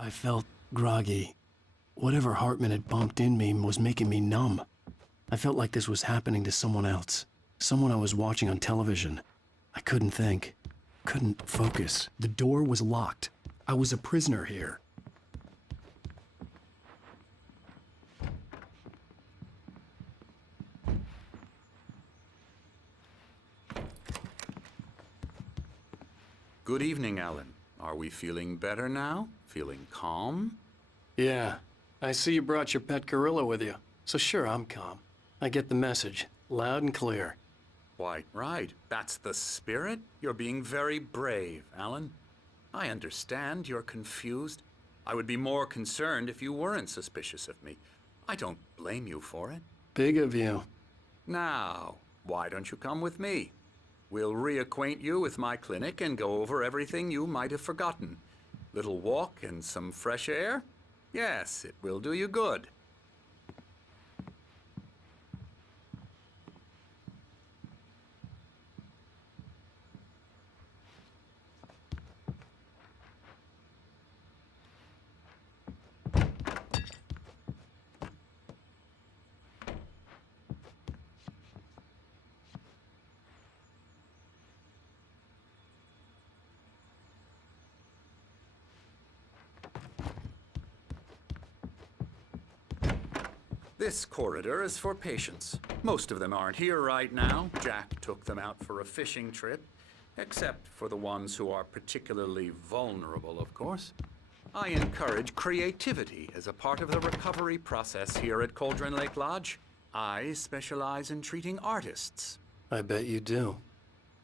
I felt groggy. Whatever Hartman had bumped in me was making me numb. I felt like this was happening to someone else. Someone I was watching on television. I couldn't think. Couldn't focus. The door was locked. I was a prisoner here. Good evening, Alan. Are we feeling better now? Feeling calm? Yeah. I see you brought your pet gorilla with you. So sure, I'm calm. I get the message. Loud and clear. Quite right. That's the spirit. You're being very brave, Alan. I understand you're confused. I would be more concerned if you weren't suspicious of me. I don't blame you for it. Big of you. Now, why don't you come with me? We'll reacquaint you with my clinic and go over everything you might have forgotten. Little walk and some fresh air? Yes, it will do you good. This corridor is for patients. Most of them aren't here right now. Jack took them out for a fishing trip, except for the ones who are particularly vulnerable, of course. I encourage creativity as a part of the recovery process here at Cauldron Lake Lodge. I specialize in treating artists. I bet you do.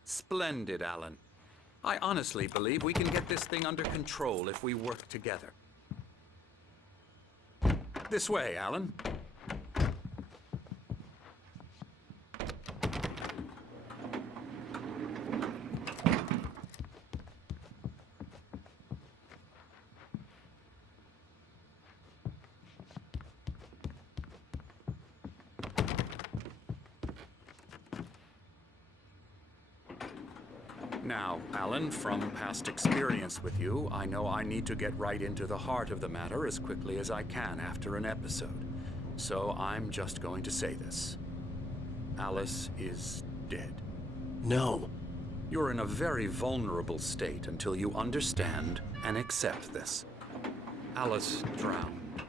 Splendid, Alan. I honestly believe we can get this thing under control if we work together. This way, Alan. Now, Alan, from past experience with you, I know I need to get right into the heart of the matter as quickly as I can after an episode. So I'm just going to say this. Alice is dead. No. You're in a very vulnerable state until you understand and accept this. Alice drowned,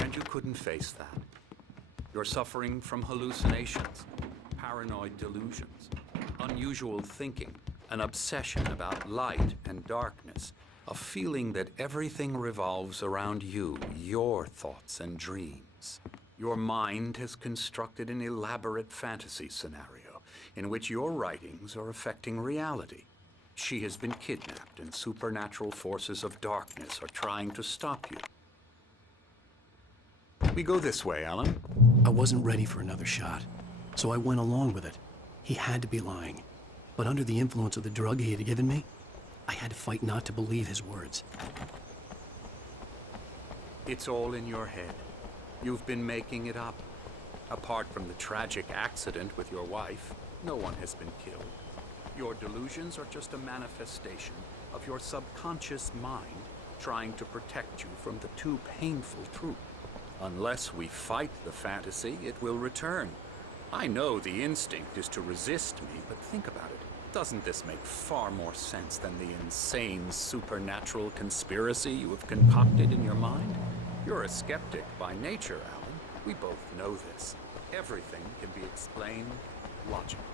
and you couldn't face that. You're suffering from hallucinations, paranoid delusions, unusual thinking, an obsession about light and darkness, a feeling that everything revolves around you, your thoughts and dreams. Your mind has constructed an elaborate fantasy scenario in which your writings are affecting reality. She has been kidnapped and supernatural forces of darkness are trying to stop you. We go this way, Alan. I wasn't ready for another shot, so I went along with it. He had to be lying. But under the influence of the drug he had given me, I had to fight not to believe his words. It's all in your head. You've been making it up. Apart from the tragic accident with your wife, no one has been killed. Your delusions are just a manifestation of your subconscious mind trying to protect you from the too painful truth. Unless we fight the fantasy, it will return. I know the instinct is to resist me, but think about it. Doesn't this make far more sense than the insane supernatural conspiracy you have concocted in your mind? You're a skeptic by nature, Alan. We both know this. Everything can be explained logically.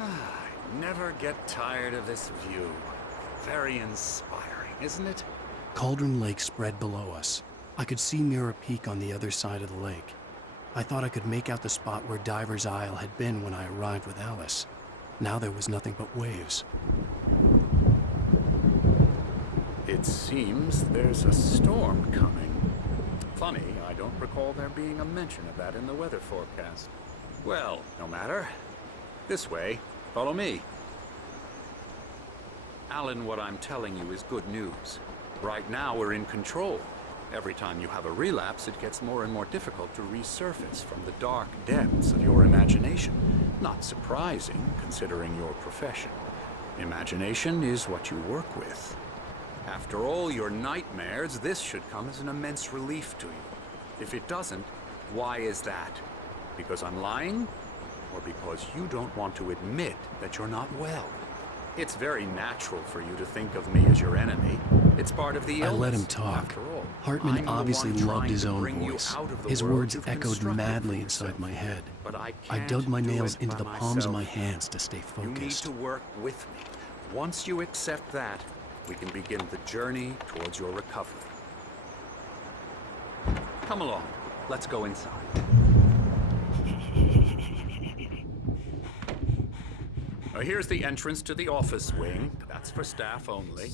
I never get tired of this view. Very inspiring, isn't it? Cauldron Lake spread below us. I could see Mirror Peak on the other side of the lake. I thought I could make out the spot where Diver's Isle had been when I arrived with Alice. Now there was nothing but waves. It seems there's a storm coming. Funny, I don't recall there being a mention of that in the weather forecast. Well, no matter. This way. Follow me. Alan, what I'm telling you is good news. Right now, we're in control. Every time you have a relapse, it gets more and more difficult to resurface from the dark depths of your imagination. Not surprising, considering your profession. Imagination is what you work with. After all your nightmares, this should come as an immense relief to you. If it doesn't, why is that? Because I'm lying? Or because you don't want to admit that you're not well? It's very natural for you to think of me as your enemy. It's part of the illness. I let him talk. After all, Hartman I'm the obviously one loved trying his to own bring you voice. out of the His world words you've echoed constructed madly for inside yourself. my head. But I I can't dug my do nails it into by the palms of my myself. hands to stay You need focused. to work with me. Once you accept that, we can begin the journey towards your recovery. Come along. Let's go inside. Now, here's the entrance to the office wing. That's for staff only.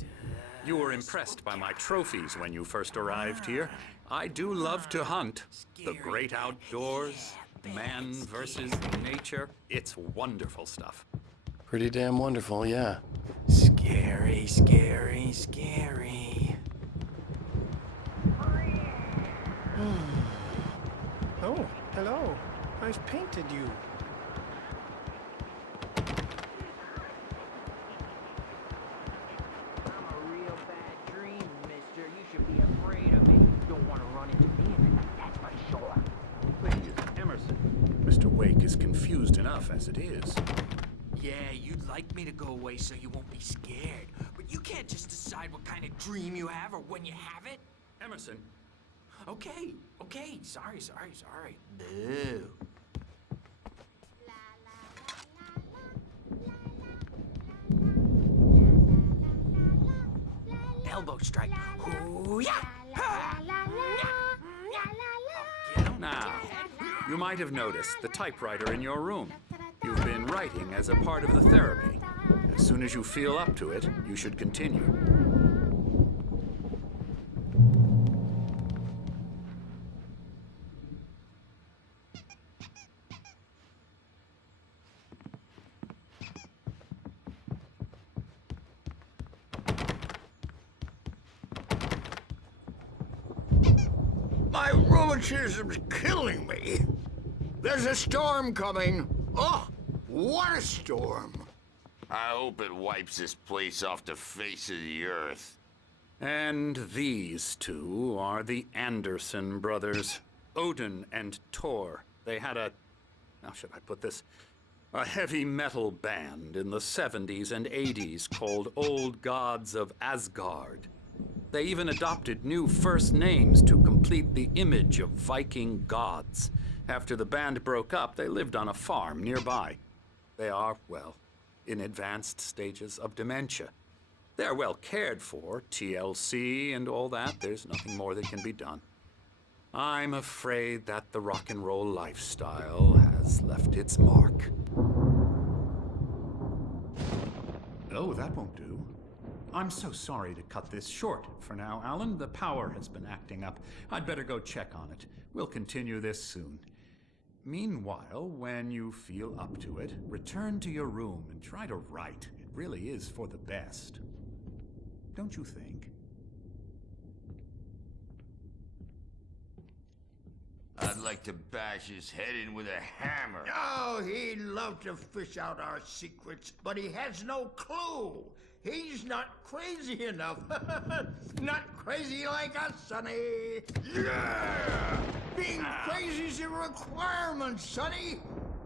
You were impressed by my trophies when you first arrived here. I do love to hunt. The great outdoors, man versus nature. It's wonderful stuff. Pretty damn wonderful, yeah. Scary, scary, scary. Oh, hello. I've painted you. I'm a real bad dream, mister. You should be afraid of me. You don't want to run into me, and that's for sure. Please, Emerson. Mr. Wake is confused enough as it is. Yeah, you'd like me to go away so you won't be scared. But you can't just decide what kind of dream you have or when you have it. Emerson, Okay, sorry. Boo. Elbow strike. Hoo-yah! Ha! Get 'em. now, you might have noticed the typewriter in your room. You've been writing as a part of the therapy. As soon as you feel up to it, you should continue. My rheumatism's killing me. There's a storm coming. Oh, what a storm. I hope it wipes this place off the face of the earth. And these two are the Anderson brothers, Odin and Tor. They had how should I put this? A heavy metal band in the 70s and 80s called Old Gods of Asgard. They even adopted new first names to complete the image of Viking gods. After the band broke up, they lived on a farm nearby. They are, well, in advanced stages of dementia. They're well cared for, TLC and all that. There's nothing more that can be done. I'm afraid that the rock and roll lifestyle has left its mark. Oh, that won't do. I'm so sorry to cut this short for now, Alan. The power has been acting up. I'd better go check on it. We'll continue this soon. Meanwhile, when you feel up to it, return to your room and try to write. It really is for the best. Don't you think? I'd like to bash his head in with a hammer. Oh, he'd love to fish out our secrets, but he has no clue. He's not crazy enough. Not crazy like us, Sonny. Yeah! Being crazy's a requirement, Sonny.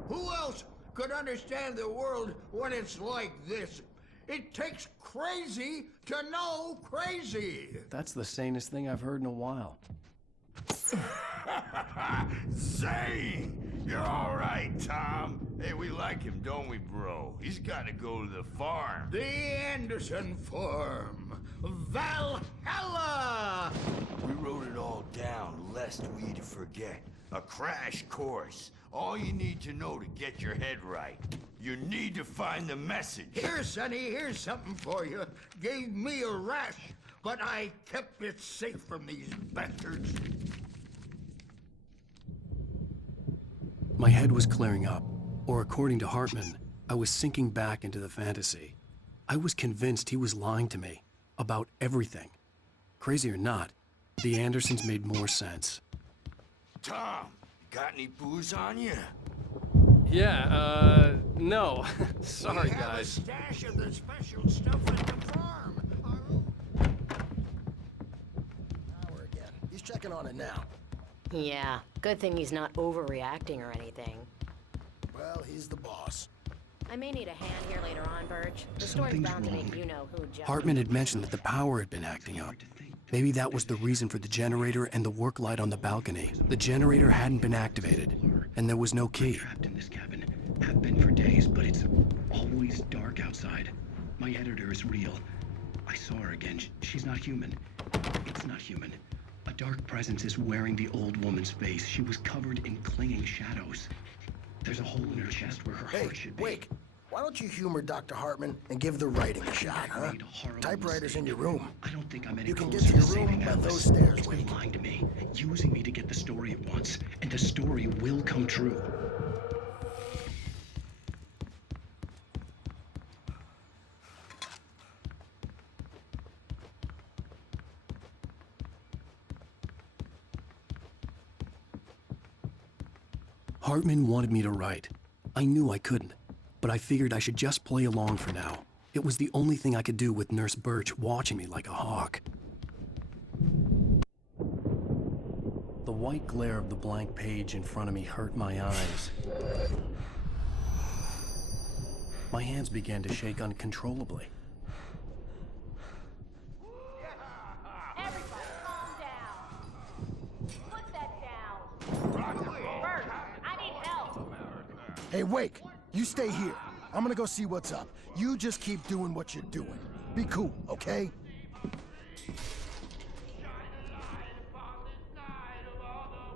Who else could understand the world when it's like this? It takes crazy to know crazy. That's the sanest thing I've heard in a while. Zane! You're all right, Tom. Hey, we like him, don't we, bro? He's got to go to the farm. The Anderson farm. Valhalla! We wrote it all down lest we forget. A crash course. All you need to know to get your head right. You need to find the message. Here, Sonny, here's something for you. Gave me a rash, but I kept it safe from these bastards. My head was clearing up, or according to Hartman, I was sinking back into the fantasy. I was convinced he was lying to me about everything. Crazy or not, the Andersons made more sense. Tom, got any booze on you? Yeah, no. Sorry, We have guys. a stash of the special stuff at the farm. Power again. He's checking on it now. Yeah, good thing he's not overreacting or anything. Well, he's the boss. I may need a hand here later on, Birch. The story's Something's bound to make wrong. you know who just... Hartman had mentioned that the power had been acting up. Maybe that was the reason for the generator and the work light on the balcony. The generator hadn't been activated, and there was no key. Trapped in this cabin. Have been for days, but it's always dark outside. My editor is real. I saw her again. She's not human. It's not human. A dark presence is wearing the old woman's face. She was covered in clinging shadows. There's a hole in her chest where her Hey, heart should be. Wake. Why don't you humor Dr. Hartman and give the writing a shot, huh? Made a horrible Typewriter's in mistake. your room. I don't think I'm any You can closer get to your saving room by Alice. those stairs, It's been Wake. lying to me, using me to get the story it wants, and the story will come true. Hartman wanted me to write. I knew I couldn't, but I figured I should just play along for now. It was the only thing I could do with Nurse Birch watching me like a hawk. The white glare of the blank page in front of me hurt my eyes. My hands began to shake uncontrollably. Everybody calm down. Put that down. Bert, I need help. Hey, Wake. You stay here. I'm gonna go see what's up. You just keep doing what you're doing. Be cool, okay?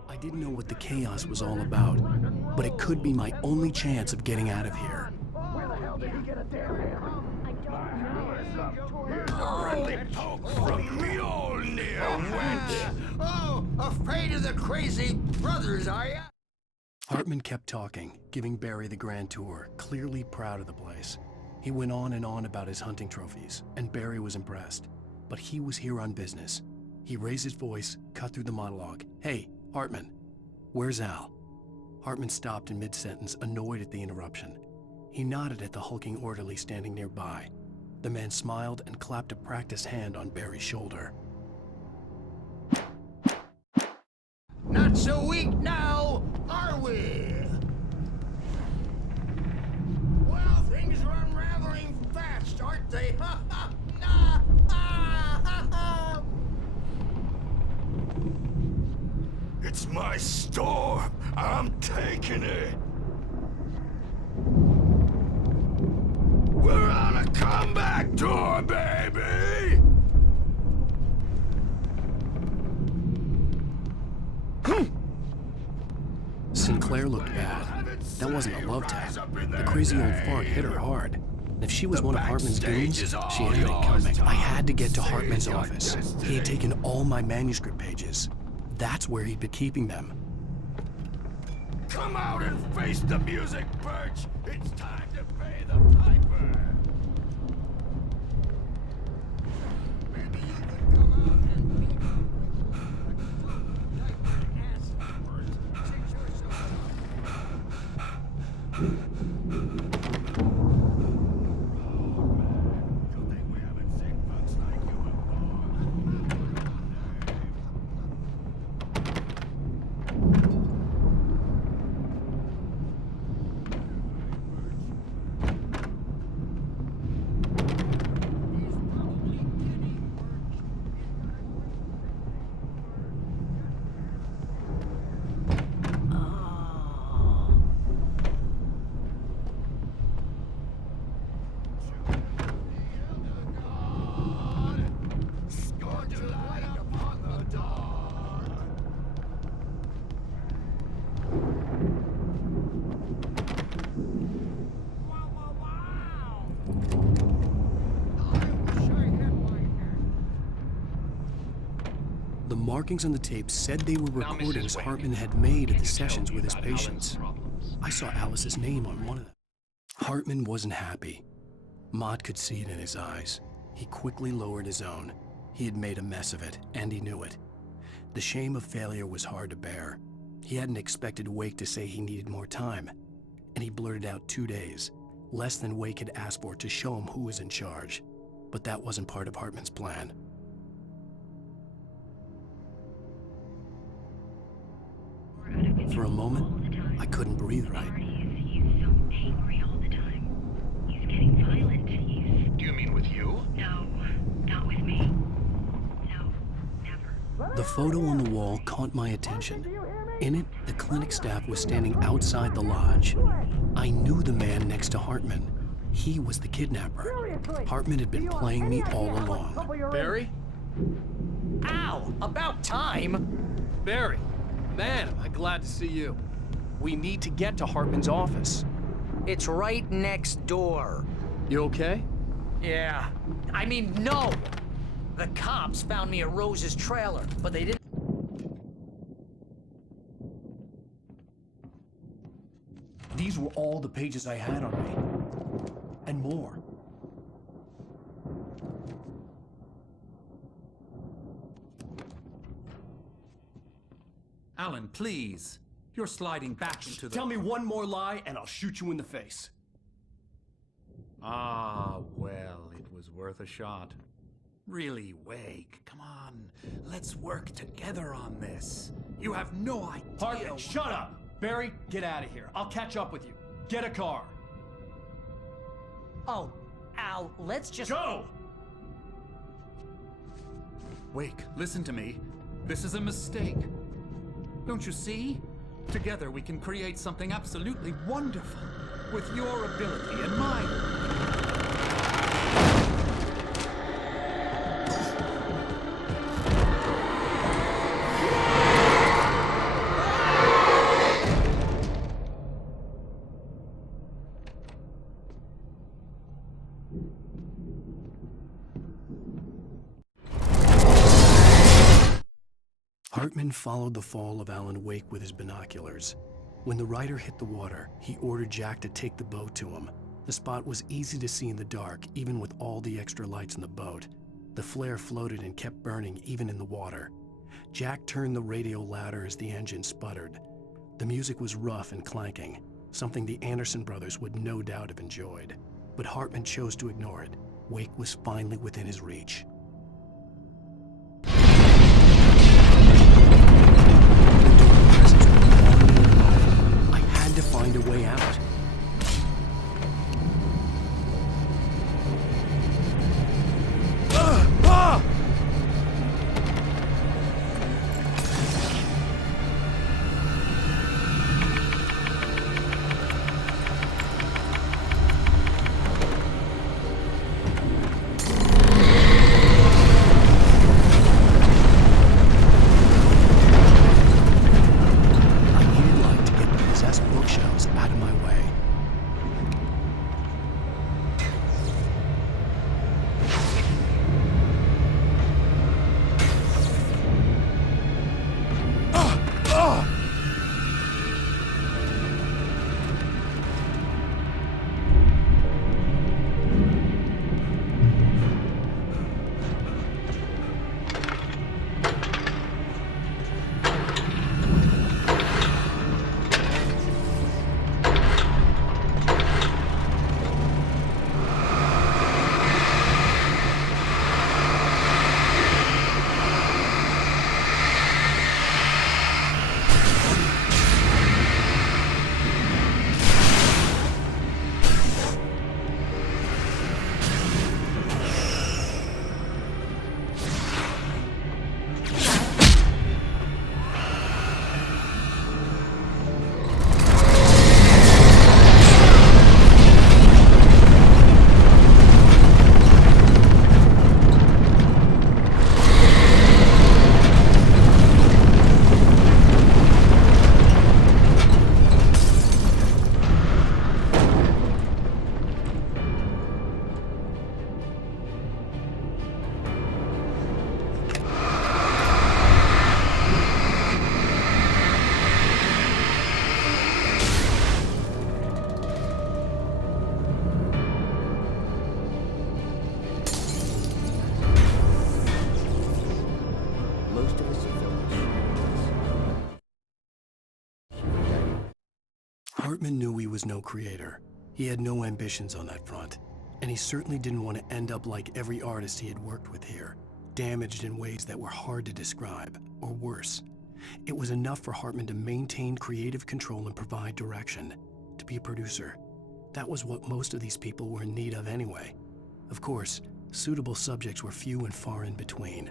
I didn't know what the chaos was all about, but it could be my only chance of getting out of here. Where the hell did he get a damn hammer? Friendly poke from Mjolnir, wench! Oh, afraid of the crazy brothers, are ya? Hartman kept talking, giving Barry the grand tour, clearly proud of the place. He went on and on about his hunting trophies, and Barry was impressed. But he was here on business. He raised his voice, cut through the monologue. Hey, Hartman, where's Al? Hartman stopped in mid-sentence, annoyed at the interruption. He nodded at the hulking orderly standing nearby. The man smiled and clapped a practiced hand on Barry's shoulder. Not so weak now, are we? Well, things are unraveling fast, aren't they? Ha ha! Nah! Ah, ha, ha. It's my storm. I'm taking it. We're on a comeback tour, baby! Sinclair looked bad. That wasn't a love tap. The crazy old fart hit her hard. If she was one of Hartman's goons, she had it coming. I had to get to Hartman's office. He had taken all my manuscript pages. That's where he'd been keeping them. Come out and face the music, Birch! It's time to pay the piper! Maybe you could come out and meet me like an ass afterwards, since you're so... You think we haven't seen bugs like you before? markings on the tape said they were Now, Mrs. recordings Wake, Hartman had made at can the you tell sessions me with his about Alan's patients. problems? I saw Alice's name on one of them. Hartman wasn't happy. Maude could see it in his eyes. He quickly lowered his own. He had made a mess of it, and he knew it. The shame of failure was hard to bear. He hadn't expected Wake to say he needed more time, and he blurted out 2 days, less than Wake had asked for to show him who was in charge. But that wasn't part of Hartman's plan. For a moment, I couldn't breathe right. He's so angry all the time. He's getting violent. Do you mean with you? No, not with me. No, never. The photo on the wall caught my attention. In it, the clinic staff was standing outside the lodge. I knew the man next to Hartman. He was the kidnapper. Hartman had been playing me all along. Barry? Ow! About time! Barry! Man, am I glad to see you. We need to get to Hartman's office. It's right next door. You okay? Yeah. I mean, no! The cops found me at Rose's trailer, but they didn't. These were all the pages I had on me. And more. Alan, please. You're sliding back into the... Tell me one more lie and I'll shoot you in the face. Ah, well, it was worth a shot. Really, Wake, come on. Let's work together on this. You have no idea... Hartman, shut up! Barry, get out of here. I'll catch up with you. Get a car. Oh, Al, let's just... Go! Wake, listen to me. This is a mistake. Don't you see? Together we can create something absolutely wonderful. With your ability and mine. Hartman followed the fall of Alan Wake with his binoculars. When the rider hit the water, he ordered Jack to take the boat to him. The spot was easy to see in the dark, even with all the extra lights in the boat. The flare floated and kept burning even in the water. Jack turned the radio louder as the engine sputtered. The music was rough and clanking, something the Anderson brothers would no doubt have enjoyed. But Hartman chose to ignore it. Wake was finally within his reach. I had to find a way out. Hartman knew he was no creator. He had no ambitions on that front. And he certainly didn't want to end up like every artist he had worked with here, damaged in ways that were hard to describe, or worse. It was enough for Hartman to maintain creative control and provide direction, to be a producer. That was what most of these people were in need of anyway. Of course, suitable subjects were few and far in between.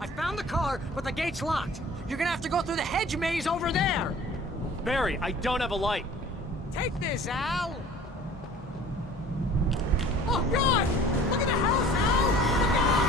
I found the car, but the gate's locked. You're gonna have to go through the hedge maze over there. Barry, I don't have a light. Take this, Al. Oh, God! Look at the house, Al! Look out!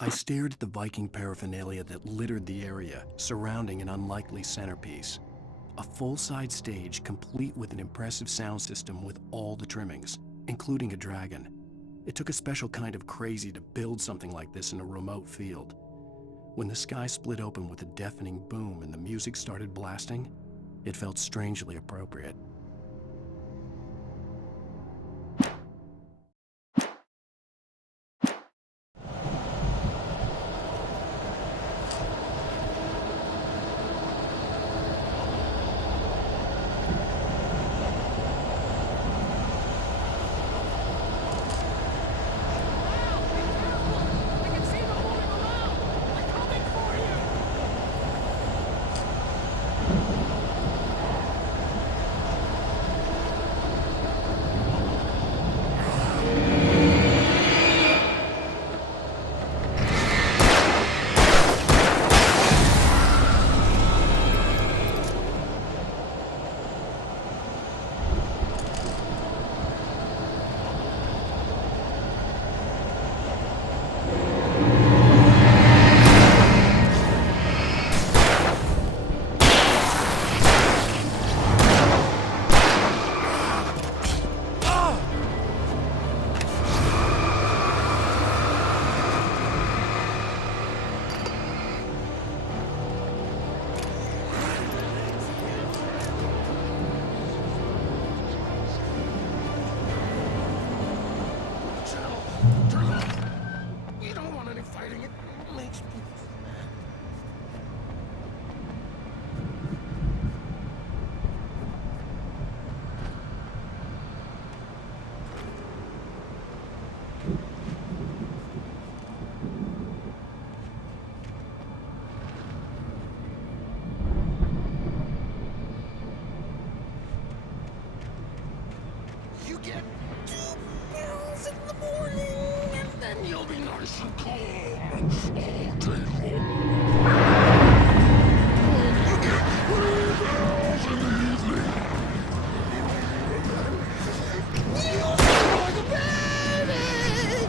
I stared at the Viking paraphernalia that littered the area, surrounding an unlikely centerpiece. A full-size stage complete with an impressive sound system with all the trimmings, including a dragon. It took a special kind of crazy to build something like this in a remote field. When the sky split open with a deafening boom and the music started blasting, it felt strangely appropriate. get 2 pills in the morning, and then you'll be nice and calm all day long. You get 3 pills in the evening. You'll feel like a baby!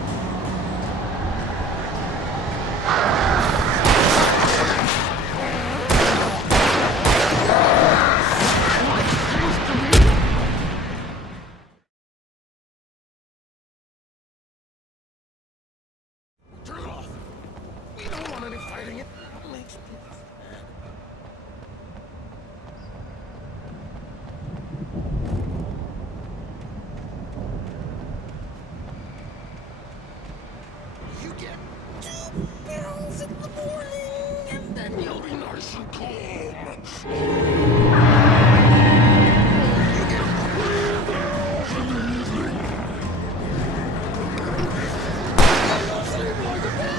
Turn it off. We don't want any fighting. It makes me mad. You get 2 pills in the morning, and then you'll be nice and calm. You get 3 pills in the evening. You'll sleep like a baby.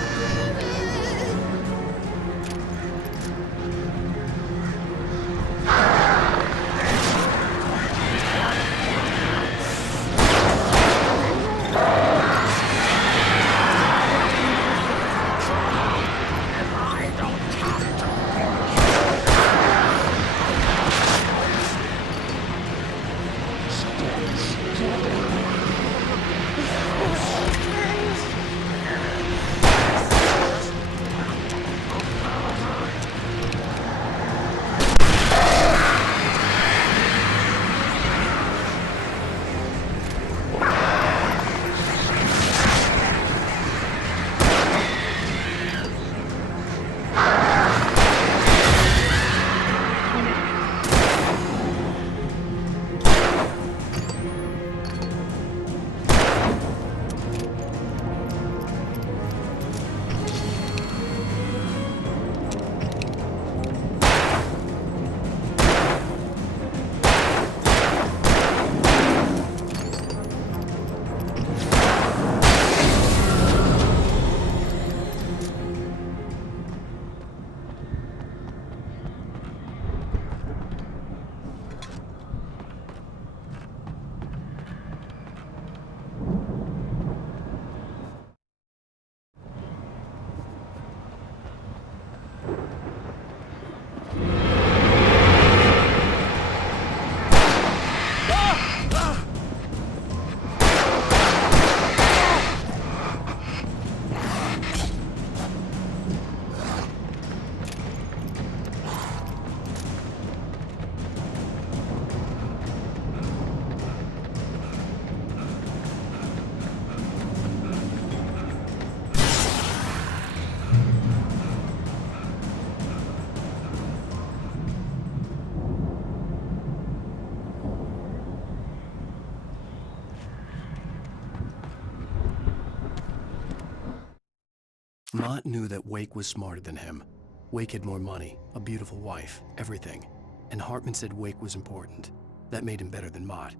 Mott knew that Wake was smarter than him. Wake had more money, a beautiful wife, everything. And Hartman said Wake was important. That made him better than Mott.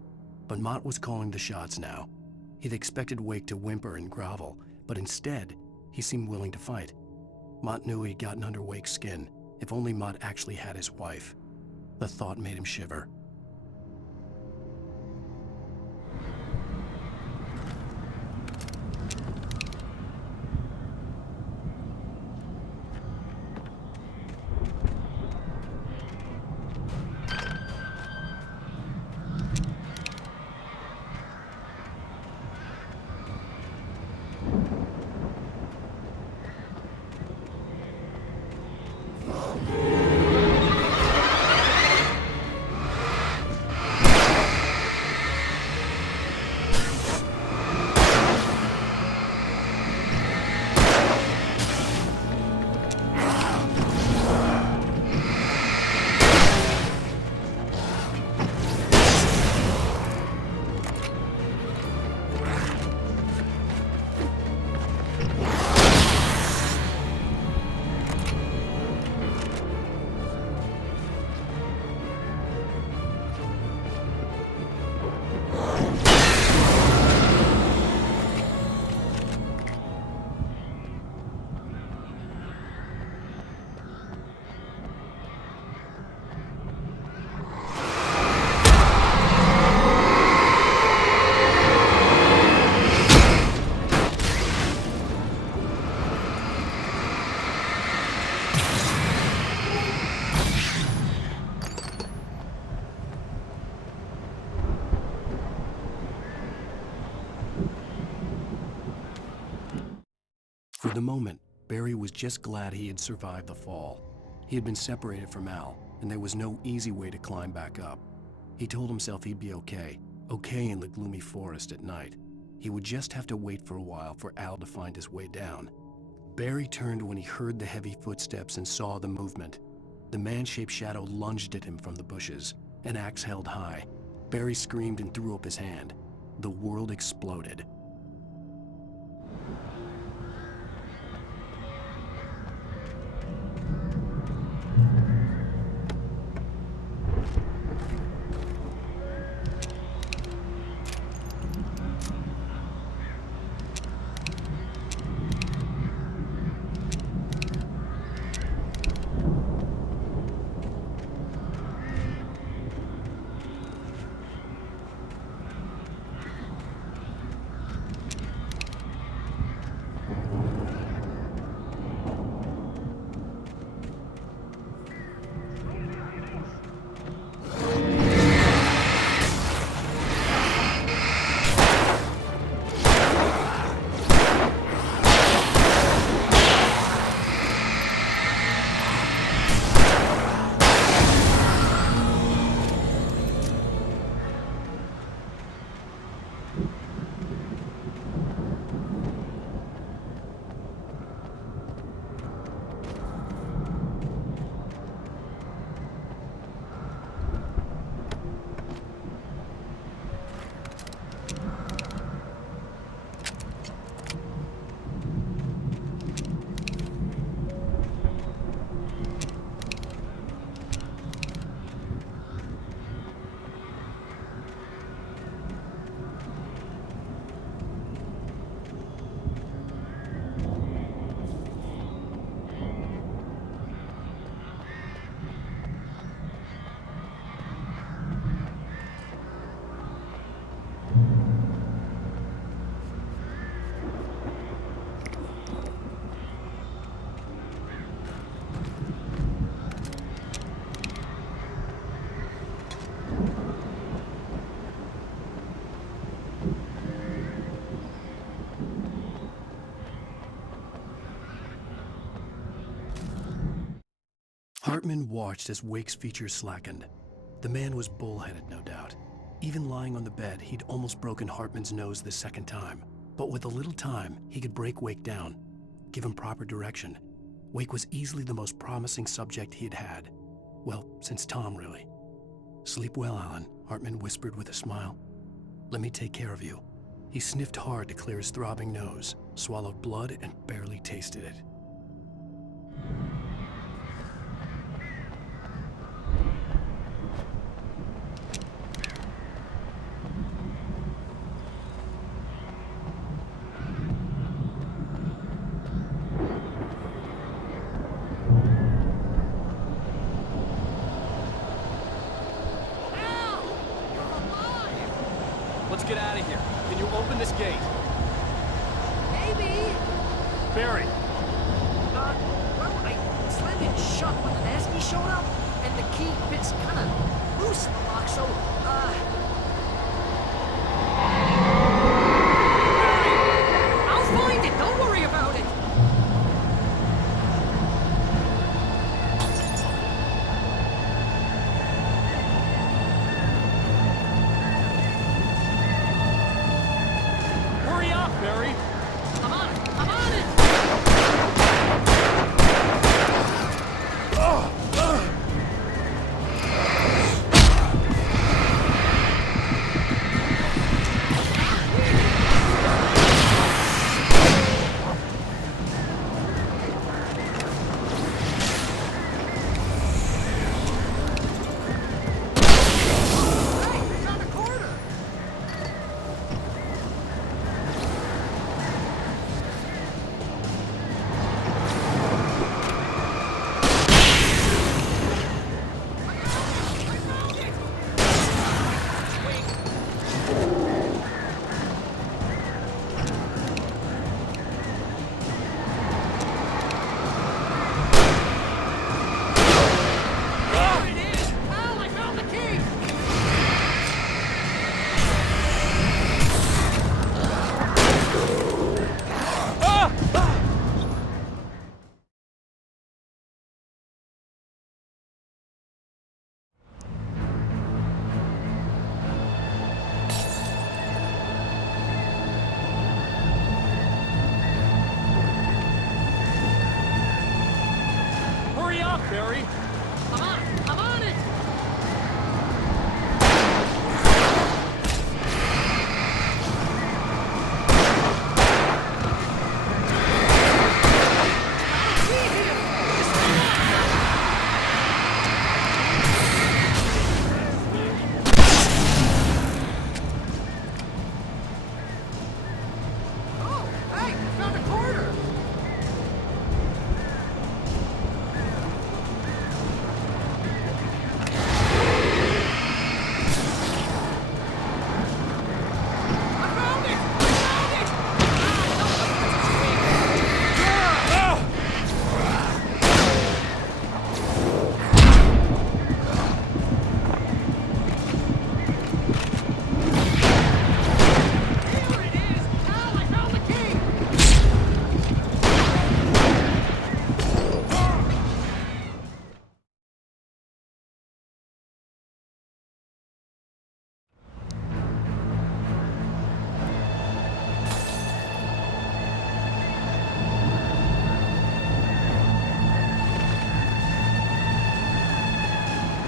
But Mott was calling the shots now. He'd expected Wake to whimper and grovel, but instead, he seemed willing to fight. Mott knew he'd gotten under Wake's skin. If only Mott actually had his wife. The thought made him shiver. the moment, Barry was just glad he had survived the fall. He had been separated from Al, and there was no easy way to climb back up. He told himself he'd be okay in the gloomy forest at night. He would just have to wait for a while for Al to find his way down. Barry turned when he heard the heavy footsteps and saw the movement. The man-shaped shadow lunged at him from the bushes, an axe held high. Barry screamed and threw up his hand. The world exploded. Hartman watched as Wake's features slackened. The man was bullheaded, no doubt. Even lying on the bed, he'd almost broken Hartman's nose the second time. But with a little time, he could break Wake down, give him proper direction. Wake was easily the most promising subject he'd had. Well, since Tom, really. "Sleep well, Alan," Hartman whispered with a smile. "Let me take care of you." He sniffed hard to clear his throbbing nose, swallowed blood, and barely tasted it. Let's get out of here. Can you open this gate? Maybe. Barry! Well, I slammed it shut when the nasty showed up, and the key fits kind of loose in the lock, so, I'll find it. Don't worry about it. Hurry up, Barry! I'm on it. I'm on it. Hey, we found a corner. Barry! I'm on it! Oh, hey, I found a corner!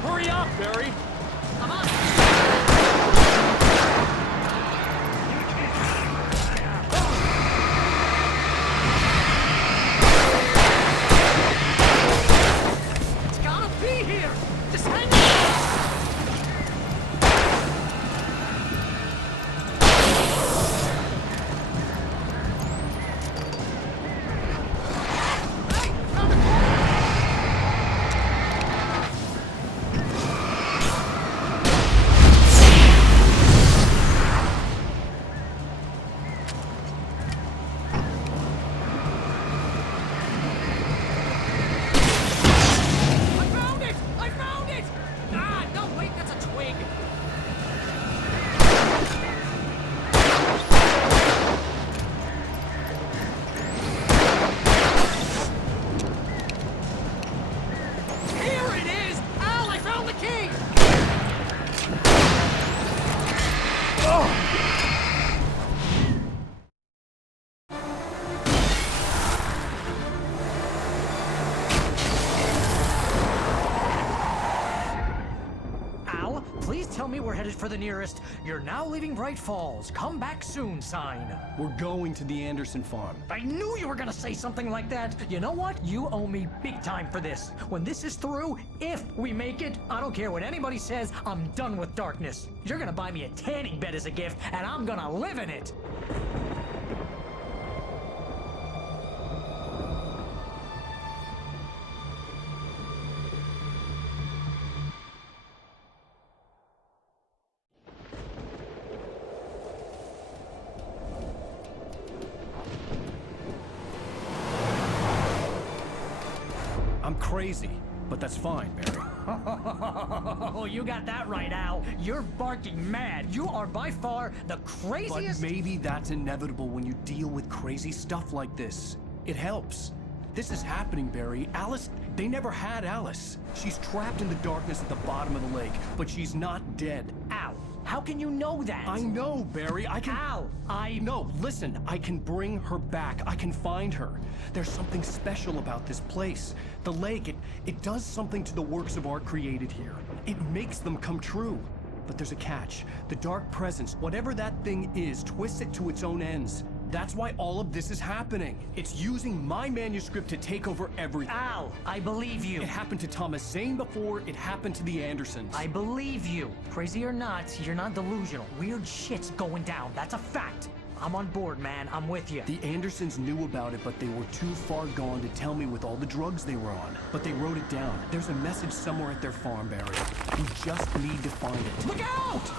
Hurry up, Barry! I'm on it! It's gotta be here! Just hang on! Hey, found a corner! I found it! I found it! Ah, no, wait, that's a twig. Here it is! Al, I found the key! Al, please tell me we're headed for the nearest "You're now leaving Bright Falls. Come back soon" sign. We're going to the Anderson farm. I knew you were gonna say something like that. You know what? You owe me big time for this. When this is through, if we make it, I don't care what anybody says, I'm done with darkness. You're gonna buy me a tanning bed as a gift, and I'm gonna live in it. I'm crazy, but that's fine, Barry. Oh, you got that right, Al. You're barking mad. You are by far the But craziest. maybe that's inevitable when you deal with crazy stuff like this. It helps. This is happening, Barry. Alice, they never had Alice. She's trapped in the darkness at the bottom of the lake, but she's not dead. Al, how can you know that? I know, Barry. I can... Al, No, listen. I can bring her back. I can find her. There's something special about this place. The lake, it does something to the works of art created here. It makes them come true. But there's a catch. The dark presence, whatever that thing is, twists it to its own ends. That's why all of this is happening. It's using my manuscript to take over everything. Al, I believe you. It happened to Thomas Zane before, it happened to the Andersons. I believe you. Crazy or not, you're not delusional. Weird shit's going down. That's a fact. I'm on board, man. I'm with you. The Andersons knew about it, but they were too far gone to tell me with all the drugs they were on. But they wrote it down. There's a message somewhere at their farm, Barry. We just need to find it. Look out!